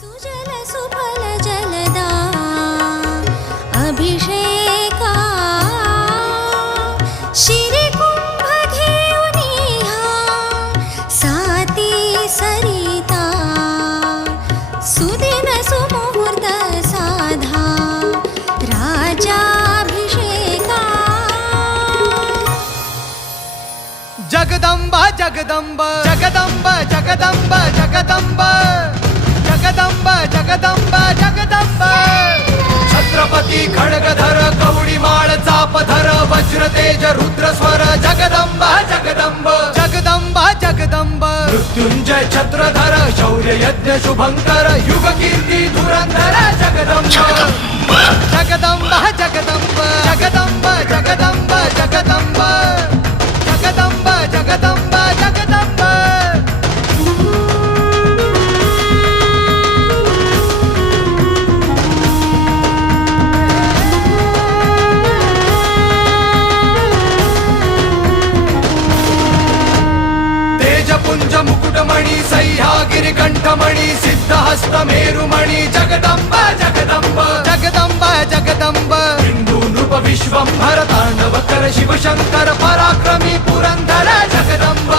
सुजल सुफल जलदा अभिषेका शिरी कुंभ घेऊनी साती सरिता सुदिन सुमुहूर्त साधा राजाभिषेका जगदंबा जगदंब जगदंब जगदंब जगदंब जगदंब जगदंब जगदंब छत्रपती खड्गधर कवडी माळ चापधर वज्र तेज रुद्र स्वर जगदंब जगदंब जगदंब जगदंब मृत्युंजय छत्रधर शौर्य यज्ञ शुभंकर युग कीर्ती धुरंधर जगदंब जगदंब जगदंब जगदंब जगदंब जगदंब जगदंब जगदंब जगदंब तेजपुंज मुकुटमणि सह्यागिरि कंठमणि सिद्धहस्त मेरुमणि जगदंब जगदंब जगदंब जगदंब हिंदू नृप विश्वंभर तांडव कर शिवशंकर पराक्रमी पुरंदर जगदंब